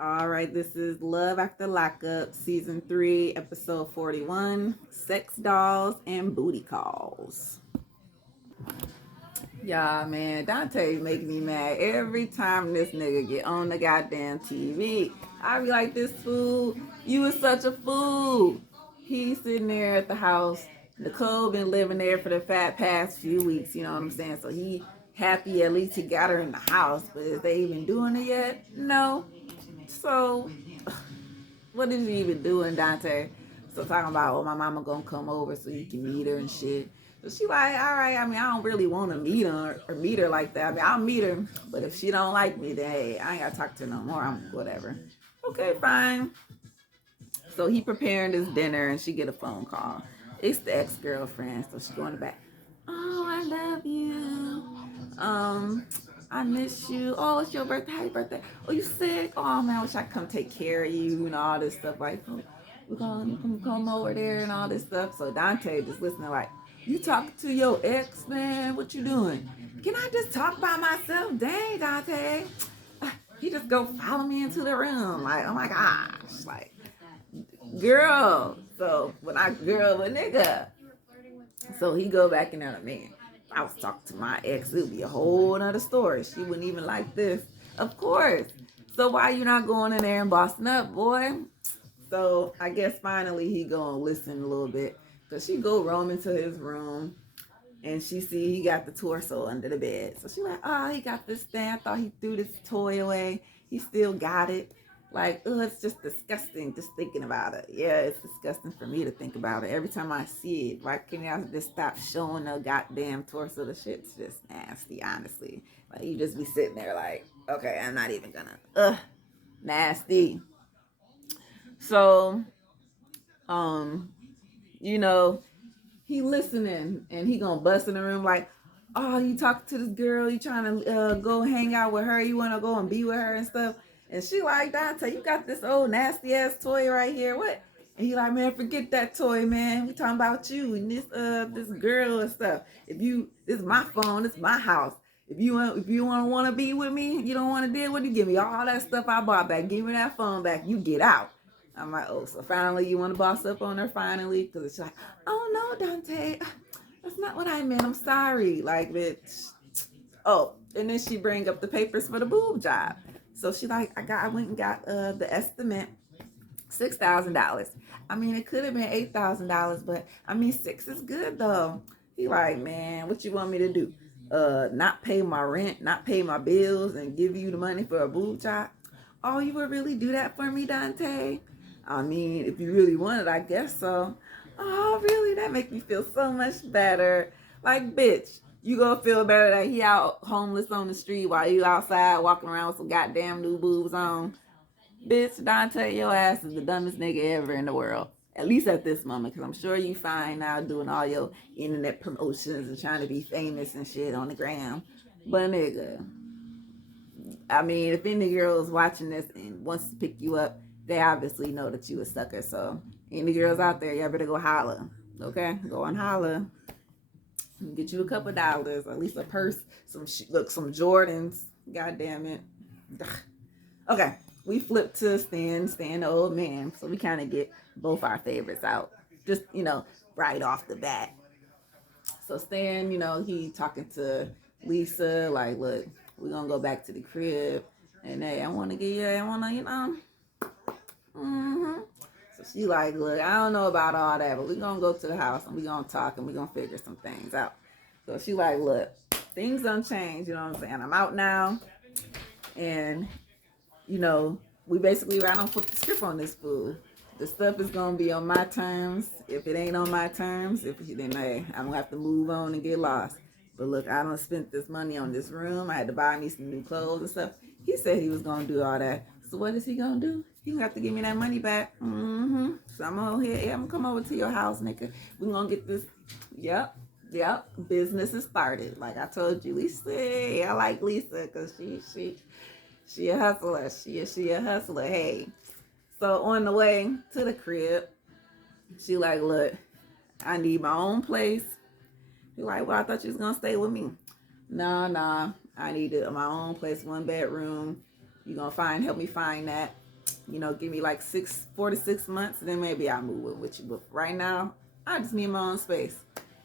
All right, this is Love After Lockup, Season 3, Episode 41, Sex Dolls and Booty Calls. Yeah, man, Dante make me mad every time this nigga get on the goddamn TV. I be like, this fool, you is such a fool. He's sitting there at the house. Nicole been living there for the past few weeks, you know what I'm saying? So he happy at least he got her in the house, but is they even doing it yet? No. So what is he even doing, Dante? So talking about, oh, my mama gonna come over so you can meet her and shit. So she like, all right. I mean, I don't really want to meet her like that. I mean, I'll meet her, but if she don't like me, then hey, I ain't gotta talk to her no more. I'm whatever. Okay, fine. So he preparing this dinner, and she get a phone call. It's the ex-girlfriend, so she going back. Oh, I love you. Um, I miss you. Oh, it's your birthday. Happy birthday. Oh, you sick? Oh man, I wish I could come take care of you and all this stuff. Like, oh, we're gonna come over there and all this stuff. So Dante just listening like, you talking to your ex, man? What you doing? Can I just talk by myself? Dang, Dante. He just go follow me into the room. Like, oh my gosh. Like, girl. So when I girl a nigga. So he go back in there, man. I was talking to my ex, it would be a whole nother story. She wouldn't even like this. Of course. So why you not going in there and bossing up, boy? So I guess finally he gonna listen a little bit. Cause she go roam into his room and she see he got the torso under the bed. So she like, oh, he got this thing. I thought he threw this toy away. He still got it. Like, oh, it's just disgusting just thinking about it. Yeah, it's disgusting for me to think about it. Every time I see it, why can't I just stop showing the goddamn torso? The shit's just nasty, honestly. Like, you just be sitting there like, okay, I'm not even gonna, nasty. So, um, you know, he listening and he gonna bust in the room like, oh, you talking to this girl, you trying to go hang out with her, you want to go and be with her and stuff. And she like, Dante, you got this old nasty ass toy right here. What? And he like, man, forget that toy, man. We talking about you and this girl and stuff. This is my phone, this is my house. If you want to be with me, you don't want to deal with it, give me all that stuff I bought back. Give me that phone back. You get out. I'm like, oh, so finally you want to boss up on her finally? Because it's like, oh no, Dante, that's not what I meant. I'm sorry. Like, bitch. Oh, and then she bring up the papers for the boob job. So she like, I went and got the estimate, $6,000. I mean, it could have been $8,000, but I mean, six is good though. He like, man, what you want me to do? Not pay my rent, not pay my bills, and give you the money for a boob job? Oh, you would really do that for me, Dante? I mean, if you really wanted, I guess so. Oh, really? That make me feel so much better. Like, bitch, you gonna feel better that he out homeless on the street while you outside walking around with some goddamn new boobs on. Bitch, Dante, your ass is the dumbest nigga ever in the world. At least at this moment, because I'm sure you fine now doing all your internet promotions and trying to be famous and shit on the gram. But nigga, I mean, if any girls watching this and wants to pick you up, they obviously know that you a sucker. So any girls out there, y'all better go holler. Okay? Go and holler. Get you a couple dollars, at least a purse, some Jordans. God damn it. Okay, we flip to Stan the old man. So we kind of get both our favorites out. Just, right off the bat. So Stan, he talking to Lisa, like, look, we're gonna go back to the crib. And hey, I wanna, mm-hmm. So she like, look, I don't know about all that, but we're gonna go to the house and we're gonna talk and we're gonna figure some things out. So she like, look, things don't change, you know what I'm saying? I'm out now. And, we basically I don't flip the script on this fool. The stuff is gonna be on my terms. If it ain't on my terms, then hey, I'm gonna have to move on and get lost. But look, I don't spent this money on this room. I had to buy me some new clothes and stuff. He said he was gonna do all that. So what is he gonna do? He gonna have to give me that money back. Mm-hmm. So I'm gonna come over to your house, nigga. We gonna get this. Yep. Business is started. Like I told you, Lisa. I like Lisa because she a hustler. She a hustler. Hey. So on the way to the crib, she like, look, I need my own place. He like, well, I thought you was gonna stay with me. Nah. I need my own place, 1 bedroom. You gonna help me find that. give me like 4 to 6 months, then maybe I'll move in with you. But right now, I just need my own space.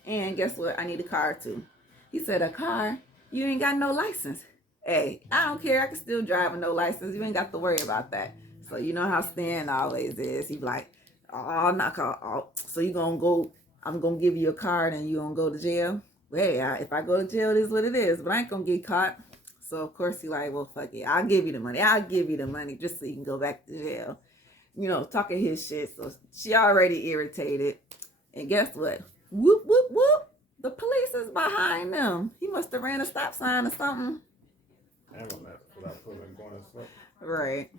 And guess what? I need a car too. He said, a car? You ain't got no license. Hey, I don't care. I can still drive with no license. You ain't got to worry about that. So you know how Stan always is. He be like, oh, knock out. Oh, so you gonna go, I'm gonna give you a card and you gonna go to jail? Well, hey, if I go to jail, this is what it is. But I ain't gonna get caught. So of course he like, well, fuck it. I'll give you the money. I'll give you the money just so you can go back to jail. Talking his shit. So she already irritated. And guess what? Whoop, whoop, whoop. The police is behind them. He must have ran a stop sign or something. Right.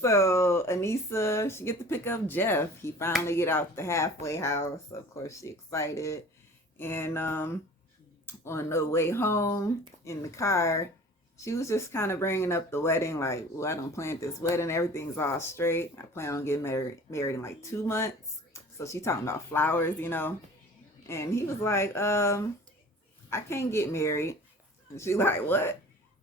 So Anissa, she get to pick up Jeff. He finally get out the halfway house. Of course, she excited. And on the way home in the car, she was just kind of bringing up the wedding. Like, well, I don't plan this wedding. Everything's all straight. I plan on getting married in like 2 months. So she talking about flowers, And he was like, I can't get married. And she like, what?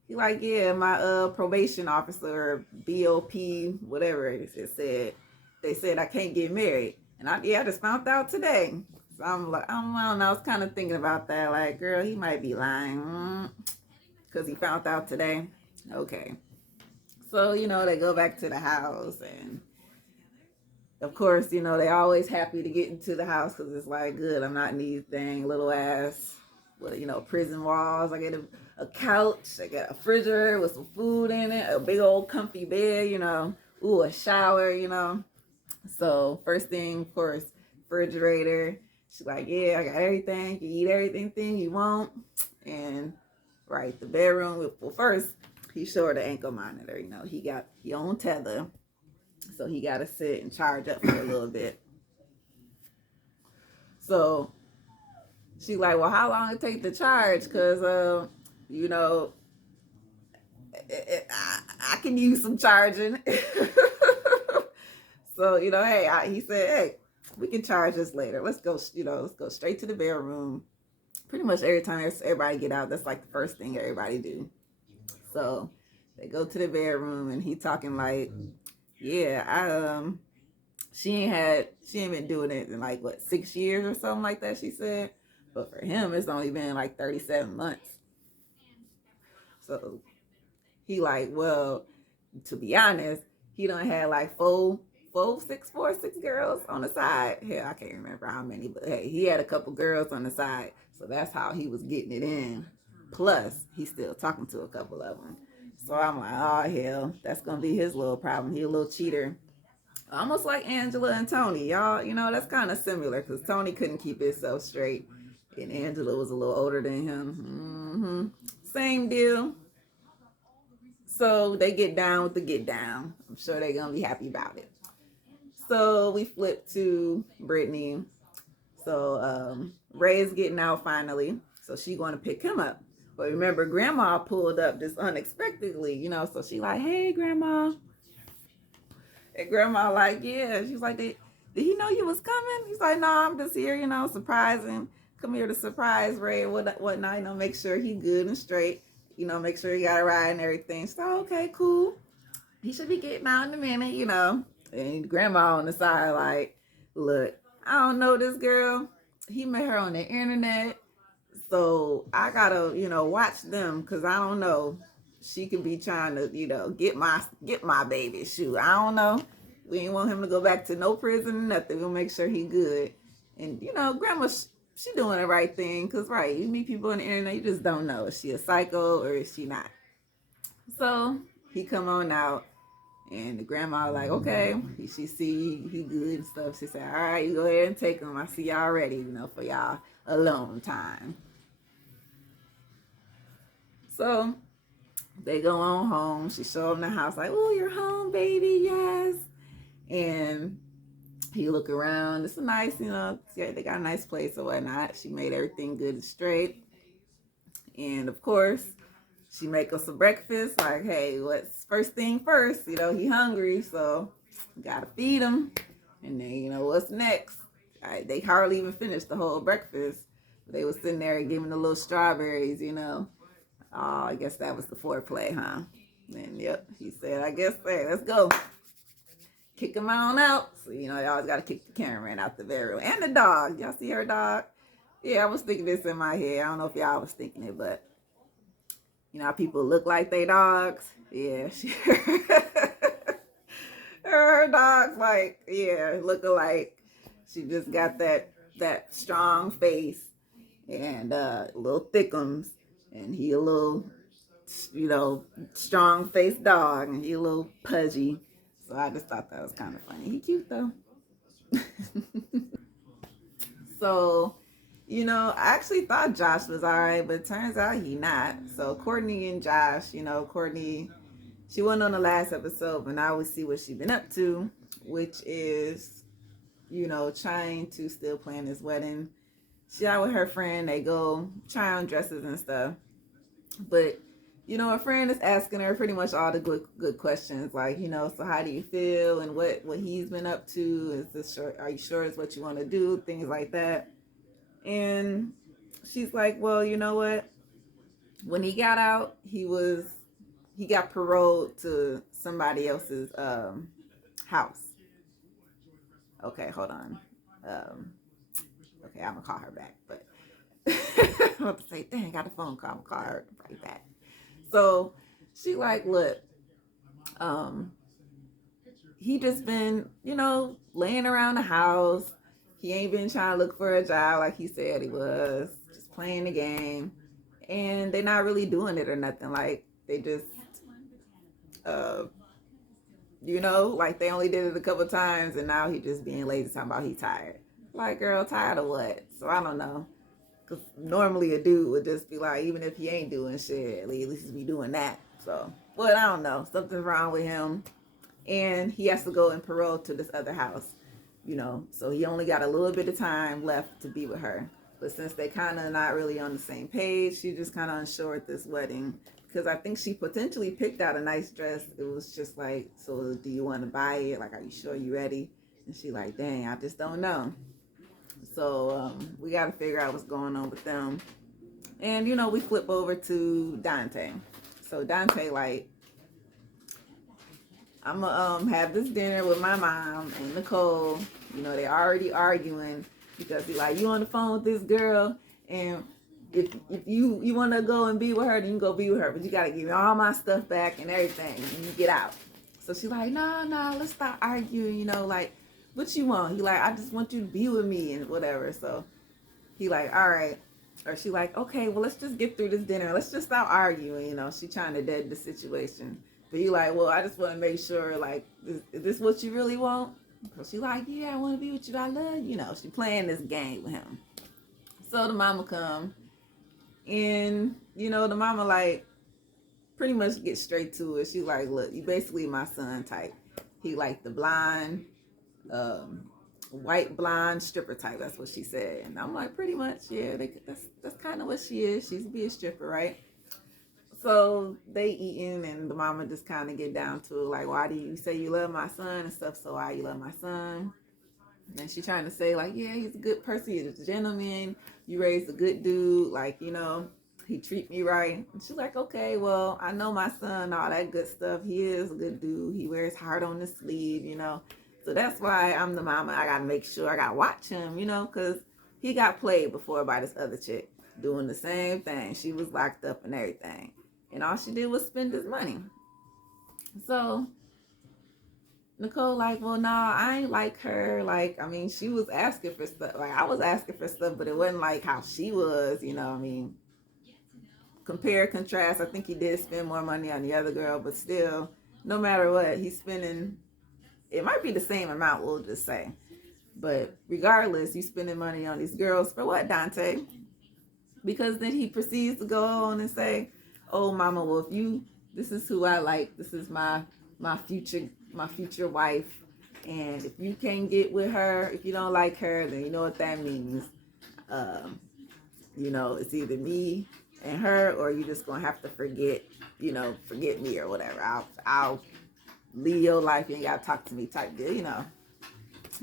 He like, yeah, my probation officer, BOP, whatever it said, they said I can't get married. And I just found out today. So I'm like, I don't know. I was kind of thinking about that. Like, girl, he might be lying. Because he found out today. Okay. So, they go back to the house. And, of course, they always happy to get into the house. Because it's like, good, I'm not in these dang little ass, prison walls. I get a couch. I got a refrigerator with some food in it. A big old comfy bed, Ooh, a shower, So, first thing, of course, refrigerator. She's like, yeah, I got everything. You eat everything you want. And, right, the bedroom. Well, first, he showed her the ankle monitor. He got his own tether. So, he got to sit and charge up for a little bit. So, she's like, well, how long it take to charge? Because, I can use some charging. So, hey, he said, hey, we can charge this later. Let's go straight to the bedroom. Pretty much every time everybody get out, that's like the first thing everybody do. So they go to the bedroom and he talking like, yeah, she ain't been doing it in like 6 years or something like that, she said. But for him, it's only been like 37 months. So he like, well, to be honest, he done had like four, six girls on the side. Hell, I can't remember how many, but hey, he had a couple girls on the side. So that's how he was getting it in. Plus, he's still talking to a couple of them. So I'm like, oh, hell, that's going to be his little problem. He a little cheater. Almost like Angela and Tony. Y'all, that's kind of similar because Tony couldn't keep himself straight. And Angela was a little older than him. Same deal. So they get down with the get down. I'm sure they're going to be happy about it. So we flip to Brittany. So Ray's getting out finally. So she's going to pick him up. But remember, Grandma pulled up just unexpectedly, So she like, hey, Grandma. And Grandma like, yeah. She's like, did he know you was coming? He's like, no, I'm just here, surprising. Come here to surprise Ray and whatnot. Make sure he good and straight. Make sure he got a ride and everything. So, okay, cool. He should be getting out in a minute, And Grandma on the side like, look, I don't know this girl. He met her on the internet. So I gotta, watch them because I don't know. She could be trying to, get my baby. Shoot, I don't know. We ain't want him to go back to no prison or nothing. We'll make sure he good. And, Grandma, she doing the right thing. Because, right, you meet people on the internet, you just don't know. Is she a psycho or is she not? So he come on out. And the grandma like, okay, she see he good and stuff. She said, all right, you go ahead and take him. I see y'all ready, for y'all alone time. So they go on home. She show him the house like, oh, you're home, baby, yes. And he look around. It's a nice, they got a nice place or whatnot. She made everything good and straight. And of course, she make us some breakfast. Like, hey, what's first thing first? He hungry, so gotta feed him. And then, what's next? They hardly even finished the whole breakfast. They was sitting there giving the little strawberries, Oh, I guess that was the foreplay, huh? And yep, he said, I guess, hey, let's go. kick him on out. So, you know, you always got to kick the cameraman out the bedroom. And the dog. Y'all see her dog? Yeah, I was thinking this in my head. I don't know if y'all was thinking it, but you know how people look like they dogs? Yeah, her dog's like, yeah, look alike. She just got that strong face and little thickums, and he a little, you know, strong faced dog, and he a little pudgy. So I just thought that was kind of funny. He cute though. So, you know, I actually thought Josh was all right, but it turns out he not. So Courtney and Josh, you know, Courtney, she wasn't on the last episode, but now we see what she's been up to, which is, you know, trying to still plan this wedding. She out with her friend, they go try on dresses and stuff. But, you know, her friend is asking her pretty much all the good questions, like, you know, so how do you feel and what he's been up to? Is this sure, are you sure it's what you want to do? Things like that. And she's like, well, you know what? When he got out, he got paroled to somebody else's house. Okay, hold on. Okay, I'm gonna call her back, but I'm about to say, dang, I got a phone call. I'm gonna call her right back. So she like, look, he just been, you know, laying around the house. He ain't been trying to look for a job like he said he was, just playing the game. And they're not really doing it or nothing. Like, they just, uh, you know, like they only did it a couple times and now he just being lazy talking about he tired. Like, girl, tired of what? So I don't know. Because normally a dude would just be like, even if he ain't doing shit, at least be doing that. So, but I don't know. Something's wrong with him. And he has to go and parole to this other house, you know. So he only got a little bit of time left to be with her. But since they kind of not really on the same page, she just kind of unsure at this wedding. Because I think she potentially picked out a nice dress. It was just like, so do you want to buy it? Like, are you sure you're ready? And she like, dang, I just don't know. So we got to figure out what's going on with them. And, you know, we flip over to Dante. So Dante, like, I'm going to have this dinner with my mom and Nicole. You know, they already arguing because he like, you on the phone with this girl, and if you want to go and be with her, then you can go be with her. But you got to give me all my stuff back and everything, and you get out. So she's like, no, let's stop arguing, you know, like, what you want? He like, I just want you to be with me and whatever. So he like, all right. Or she like, okay, well, let's just get through this dinner. Let's just stop arguing, you know. She trying to dead the situation. But he like, well, I just want to make sure, like, is this what you really want? So she like, yeah, I want to be with you. I love you. You know, she playing this game with him. So the mama come. And, you know, the mama, like, pretty much gets straight to it. She like, look, you basically my son type. He like the blind, white blonde stripper type. That's what she said. And I'm like, pretty much, yeah, that's kind of what she is. She's be a stripper, right? So they eating, and the mama just kind of get down to it, like, why do you say you love my son and stuff? So why you love my son? And she trying to say, like, yeah, he's a good person, he's a gentleman, you raised a good dude, like, you know, he treat me right. And she's like, okay, well, I know my son, all that good stuff. He is a good dude. He wears heart on his sleeve, you know. So that's why I'm the mama. I got to make sure I got to watch him, you know, because he got played before by this other chick doing the same thing. She was locked up and everything. And all she did was spend his money. So Nicole like, well, nah, I ain't like her. Like, I mean, she was asking for stuff. Like, I was asking for stuff, but it wasn't like how she was, you know what I mean? Compare, contrast, I think he did spend more money on the other girl, but still, no matter what, he's spending, it might be the same amount, we'll just say. But regardless, he's spending money on these girls for what, Dante? Because then he proceeds to go on and say, oh, mama, well, if you, this is who I like, this is my future wife, and if you can't get with her, if you don't like her, then you know what that means. You know, it's either me and her, or you just gonna have to forget me or whatever. I'll leave your life. You ain't gotta talk to me type deal, you know.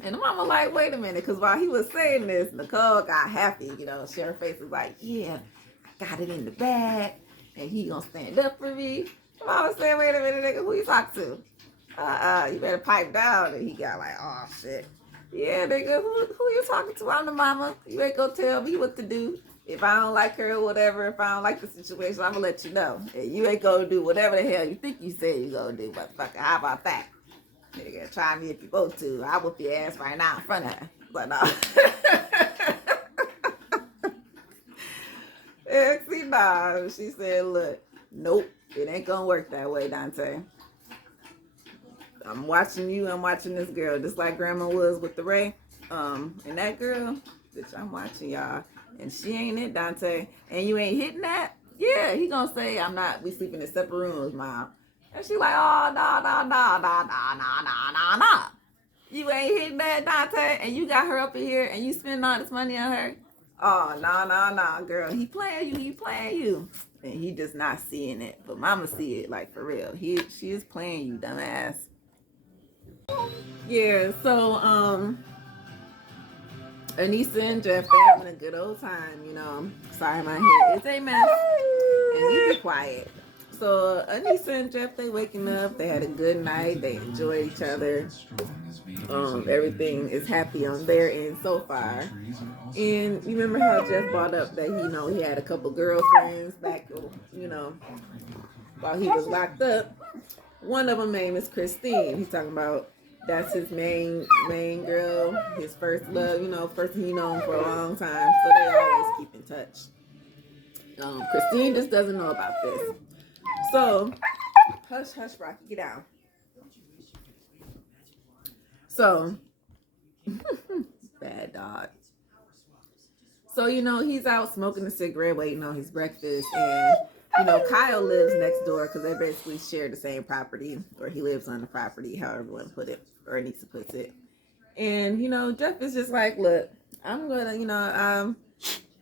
And the mama like, wait a minute, because while he was saying this, Nicole got happy, you know. Her face was like, yeah, I got it in the bag, and he gonna stand up for me. The mama said, wait a minute, nigga, who you talk to? You better pipe down. And he got like, oh shit. Yeah, nigga, who you talking to? I'm the mama. You ain't gonna tell me what to do. If I don't like her or whatever, if I don't like the situation, I'm gonna let you know. And you ain't gonna do whatever the hell you think you said you gonna do, motherfucker. How about that? Nigga, try me if you want to. I'll whoop your ass right now in front of her. But no. See, nah. She said, look, nope, it ain't gonna work that way, Dante. I'm watching you, I'm watching this girl, just like grandma was with the Ray. And that girl, bitch, I'm watching y'all. And she ain't it, Dante. And you ain't hitting that? Yeah, he gonna say, we sleep in separate rooms, mom. And she like, oh, no. You ain't hitting that, Dante. And you got her up in here and you spending all this money on her. Oh, no, girl. He playing you. And he just not seeing it. But mama see it, like, for real. She is playing you, dumbass. Yeah, so, Anissa and Jeff, they're having a good old time, you know. Sorry, my head is a mess. And you be quiet. So, Anissa and Jeff, they waking up. They had a good night. They enjoyed each other. Everything is happy on their end so far. And you remember how Jeff brought up that, you know, he had a couple girlfriends back, you know, while he was locked up. One of them name is Christine. He's talking about that's his main girl, his first love, you know, first he known for a long time. So they always keep in touch. Christine just doesn't know about this. So, hush, Rocky, get down. So, bad dog. So, you know, he's out smoking a cigarette, waiting on his breakfast. And, you know, Kyle lives next door because they basically share the same property. Or he lives on the property, however you want to put it. Or Anissa puts it. And, you know, Jeff is just like, look, I'm going to, you know,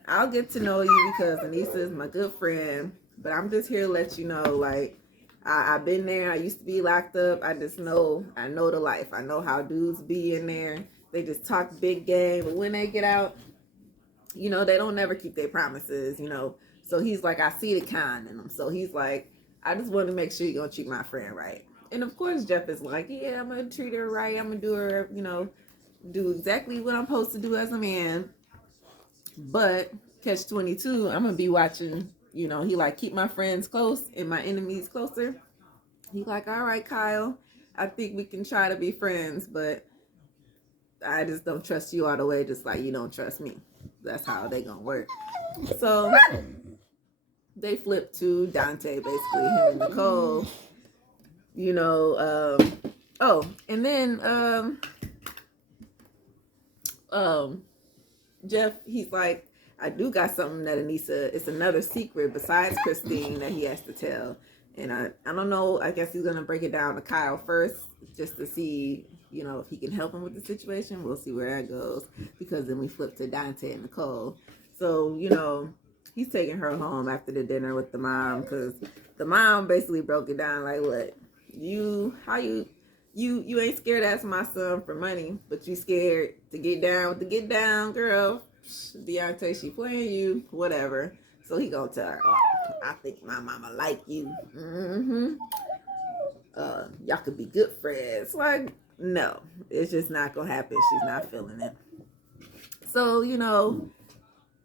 I'll get to know you because Anissa is my good friend. But I'm just here to let you know, like, I've been there. I used to be locked up. I know the life. I know how dudes be in there. They just talk big game. But when they get out, you know, they don't never keep their promises, you know. So he's like, I see the con in them. So he's like, I just want to make sure you're going to treat my friend right. And of course, Jeff is like, yeah, I'm going to treat her right. I'm going to do her, you know, do exactly what I'm supposed to do as a man. But catch 22, I'm going to be watching, you know, he like, keep my friends close and my enemies closer. He like, all right, Kyle, I think we can try to be friends, but I just don't trust you all the way, just like you don't trust me. That's how they gonna work. So they flip to Dante, basically, him and Nicole. You know, and then Jeff, he's like, I do got something that Anissa, it's another secret besides Christine that he has to tell. And I don't know, I guess he's going to break it down to Kyle first just to see, you know, if he can help him with the situation. We'll see where that goes because then we flip to Dante and Nicole. So, you know, he's taking her home after the dinner with the mom because the mom basically broke it down like, look, you ain't scared to ask my son for money, but you scared to get down with the get down girl. Deontay, she playing you, whatever. So he gonna tell her, oh, I think my mama like you. Y'all could be good friends. Like, no, it's just not gonna happen. She's not feeling it. So, you know,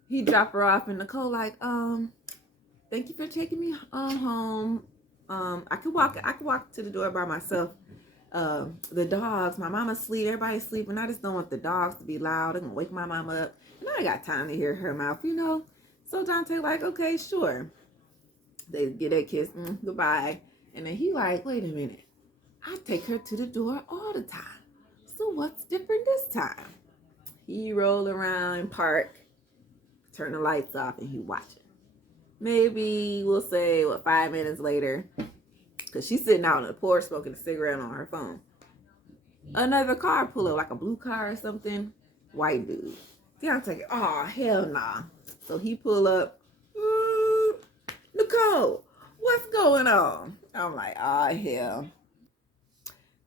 he dropped her off and Nicole like, thank you for taking me home. I could walk to the door by myself. The dogs, my mama's asleep, everybody's sleeping. I just don't want the dogs to be loud. They're gonna wake my mama up. And I ain't got time to hear her mouth, you know. So Dante like, okay, sure. They get a kiss, goodbye. And then he like, wait a minute. I take her to the door all the time. So what's different this time? He roll around, park, turn the lights off, and he watching. Maybe we'll say, 5 minutes later, because she's sitting out on the porch smoking a cigarette on her phone. Another car pull up, like a blue car or something. White dude. Deontay, oh, hell nah. So he pull up. Nicole, what's going on? I'm like, oh, hell.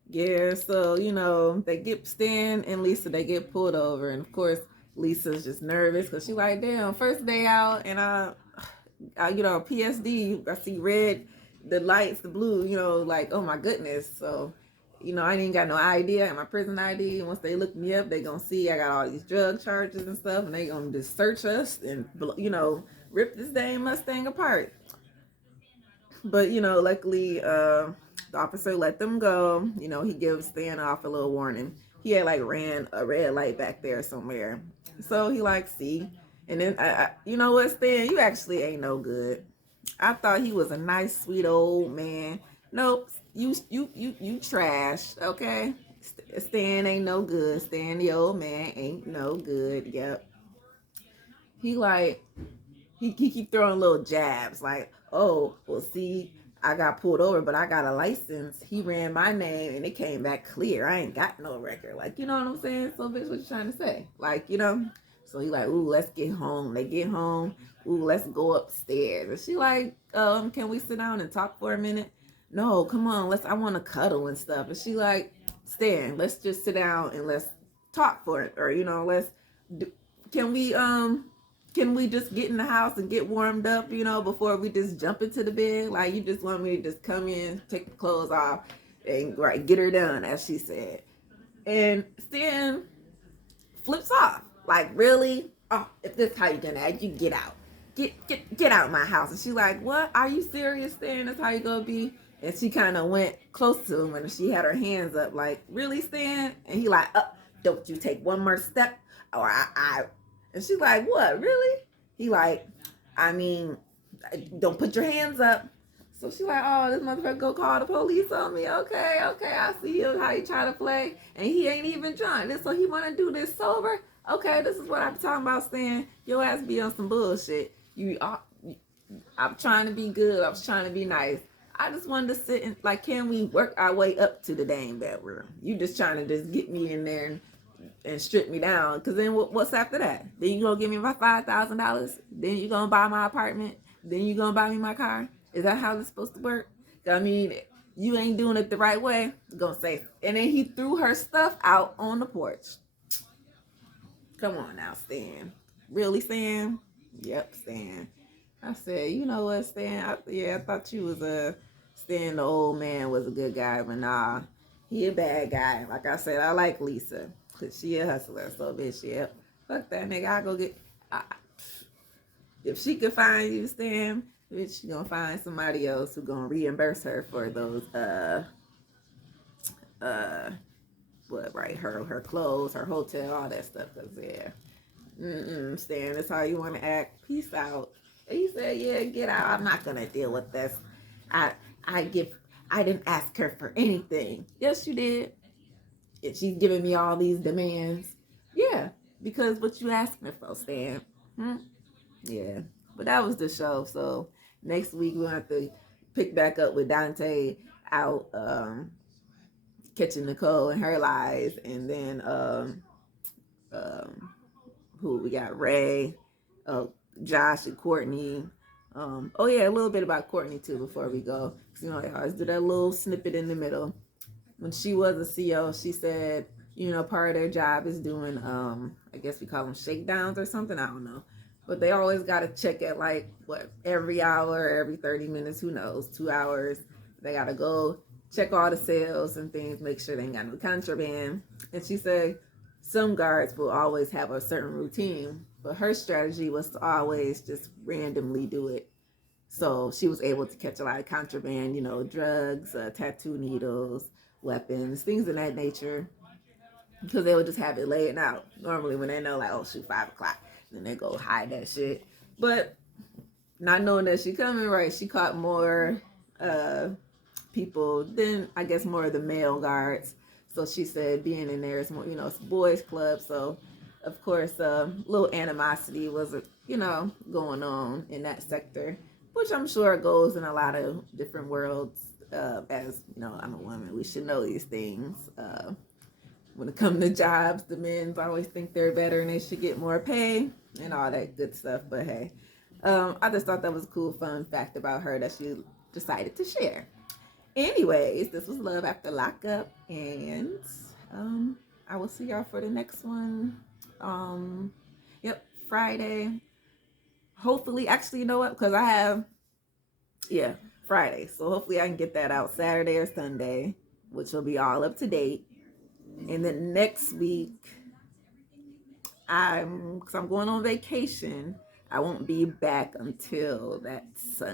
Yeah, so, you know, they get Stan and Lisa, they get pulled over. And, of course, Lisa's just nervous because she's like, damn, first day out. And, you know, PSD, I see red, the lights, the blue, you know, like, oh, my goodness. So you know, I ain't got no ID. I got my prison ID. And once they look me up, they gonna see I got all these drug charges and stuff, and they gonna just search us and, you know, rip this dang Mustang apart. But, you know, luckily, the officer let them go. You know, he gives Stan off a little warning. He had like ran a red light back there somewhere. So he like, see. And then, you know what, Stan, you actually ain't no good. I thought he was a nice, sweet old man. Nope, you trash, okay? Stan ain't no good. Stan, the old man, ain't no good. Yep. He like, he keep throwing little jabs like, oh, well, see, I got pulled over, but I got a license. He ran my name and it came back clear. I ain't got no record. Like, you know what I'm saying? So, bitch, what you trying to say? Like, you know? So he like, ooh, let's get home. They get home. Ooh, let's go upstairs. And she like, can we sit down and talk for a minute? No, come on, I want to cuddle and stuff. And she like, Stan, let's just sit down and let's talk for it. Or, you know, can we just get in the house and get warmed up, you know, before we just jump into the bed? Like, you just want me to just come in, take the clothes off, and right, get her done, as she said. And Stan flips off. Like, really? Oh, if this is how you're gonna act, you get out. Get out of my house. And she's like, what? Are you serious, Stan? That's how you gonna be? And she kind of went close to him and she had her hands up like, really, Stan? And he like, don't you take one more step or I. And she's like, what, really? He like, I mean, don't put your hands up. So she like, oh, this motherfucker go call the police on me. Okay, I see you, how you try to play. And he ain't even drunk. So he want to do this sober? Okay, this is what I'm talking about, Stan. Your ass be on some bullshit. I'm trying to be good. I was trying to be nice. I just wanted to sit and, like, can we work our way up to the dang bedroom? You just trying to just get me in there and strip me down. Because then what's after that? Then you going to give me my $5,000? Then you going to buy my apartment? Then you going to buy me my car? Is that how it's supposed to work? I mean, you ain't doing it the right way. Going to say. And then he threw her stuff out on the porch. Come on now, Stan. Really, Stan? Yep, Stan. I said, you know what, Stan? I thought you was Stan, the old man, was a good guy, but nah, he a bad guy. Like I said, I like Lisa, cause she a hustler. So, bitch, yep. Fuck that nigga. I go get. If she could find you, Stan, bitch, she gonna find somebody else who gonna reimburse her for those her clothes, her hotel, all that stuff. Cause yeah, Stan, that's how you want to act. Peace out. And he said, yeah, get out. I'm not gonna deal with this. I didn't ask her for anything. Yes, you did. And she's giving me all these demands. Yeah, because what you asking her for, Stan? Yeah, but that was the show. So next week we'll have to pick back up with Dante out catching Nicole and her lies, and then who we got? Ray, Josh, and Courtney. Oh yeah, a little bit about Courtney too before we go. You know, I always do that little snippet in the middle. When she was a CO, she said, you know, part of their job is doing, I guess we call them shakedowns or something. I don't know. But they always got to check at like, every hour, every 30 minutes, who knows, 2 hours. They got to go check all the sales and things, make sure they ain't got no contraband. And she said some guards will always have a certain routine, but her strategy was to always just randomly do it. So she was able to catch a lot of contraband, you know, drugs, tattoo needles, weapons, things of that nature, because they would just have it laying out. Normally when they know, like, oh shoot, 5 o'clock, then they go hide that shit. But not knowing that she coming, right, she caught more people than, I guess, more of the male guards. So she said being in there is more, you know, it's a boys club. So of course, little animosity was, you know, going on in that sector, which I'm sure goes in a lot of different worlds. As you know, I'm a woman, we should know these things. When it comes to jobs, the men always think they're better and they should get more pay and all that good stuff. But hey, I just thought that was a cool, fun fact about her that she decided to share. Anyways, this was Love After Lockup, and I will see y'all for the next one. Yep, Friday. Hopefully, actually, you know what? Because I have, Friday. So hopefully I can get that out Saturday or Sunday. which will be all up to date. And then next week, because I'm going on vacation, I won't be back until that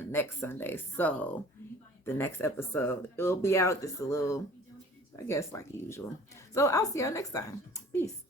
next Sunday. So the next episode, it will be out just a little, I guess, like usual. So I'll see y'all next time. Peace.